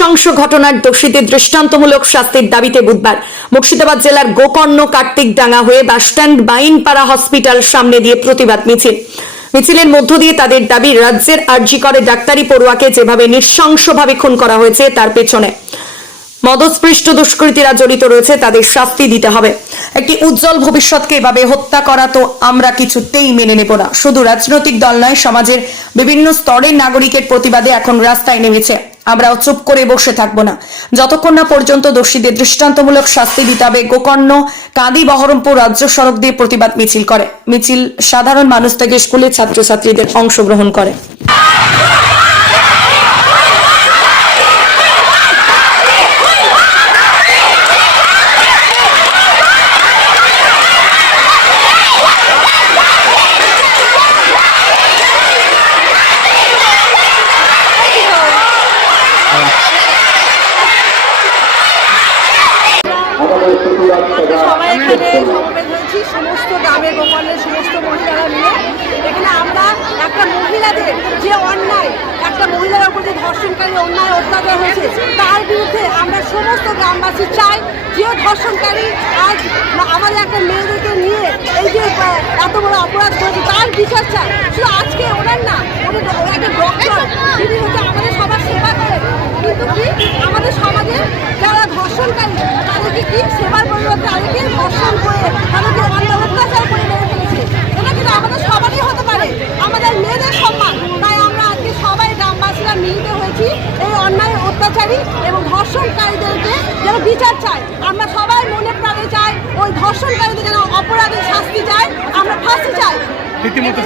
নৃশংস ঘটনার দোষীদের দৃষ্টান্তমূলক শাস্তির দাবিতে বুধবার মুর্শিদাবাদ জেলার গোকর্ণ কার্তিক ডাঙ্গা হয়ে বাসস্ট্যান্ড বাইনপাড়া হসপিটাল সামনে দিয়ে প্রতিবাদ মিছিল। মিছিলের মধ্য দিয়ে তাদের দাবি, রাজ্যের আর্জি করে ডাক্তারি পড়ুয়াকে যেভাবে নৃশংসভাবে খুন করা হয়েছে, তার পেছনে মদস্পৃষ্ট দুষ্কৃতীরা জড়িত রয়েছে, তাদের শাস্তি দিতে হবে। একটি উজ্জ্বল ভবিষ্যৎকে এভাবে হত্যা করা তো আমরা কিছুতেই মেনে নেব না। শুধু রাজনৈতিক দল নয়, সমাজের বিভিন্ন স্তরের নাগরিকের প্রতিবাদে এখন রাস্তায় নেমেছে। আমরাও চুপ করে বসে থাকব না। যতক্ষণ না পর্যন্ত দোষীদের দৃষ্টান্তমূলক শাস্তি বিতাবে গোকর্ণ কাঁদি বহরমপুর রাজ্য সড়ক দিয়ে প্রতিবাদ মিছিল করে। মিছিল সাধারণ মানুষ থেকে স্কুলের ছাত্রছাত্রীদের অংশগ্রহণ করে। আমরা সবাই এখানে সমবেত হয়েছি সমস্ত গ্রামের গোপালের সমস্ত মহিলারা মিলে। এখানে আমরা একটা মহিলাদের যে অন্যায় একটা মহিলার উপর যে ধর্ষণকারী অন্যায় অত্যাচার হয়েছে তার বিরুদ্ধে আমরা সমস্ত গ্রামবাসী চাই যে ধর্ষণকারী আজ আমাদের একটা মেয়েদেরকে নিয়ে এই যে এত বড় অপরাধ করেছে তার বিচার চাই। শুধু আজকে ওনার না উনি একটা ডক্টর তিনি হচ্ছে আমাদের সবার সেবা করেন কিন্তু কি আমাদের সমাজে যারা ধর্ষণকারী তাদেরকে কি সেবার পরিবর্তে তাদেরকে ধর্ষণ করে তাদেরকে অন্য অত্যাচার করে মেরে ফেলেছে। এটা কিন্তু আমাদের সবারই হতে পারে। আমাদের মেয়েদের সম্মান। তাই আমরা আজকে সবাই গ্রামবাসীরা মিলিত হয়েছি এই অন্যায় অত্যাচারী এবং ধর্ষণকারীদেরকে যেন বিচার চাই আমরা সবাই মনে প্রাণে চাই ওই ধর্ষণকারীদের যেন অপরাধের শাস্তি চাই আমরা ফাঁসি চাই। রীতিমতো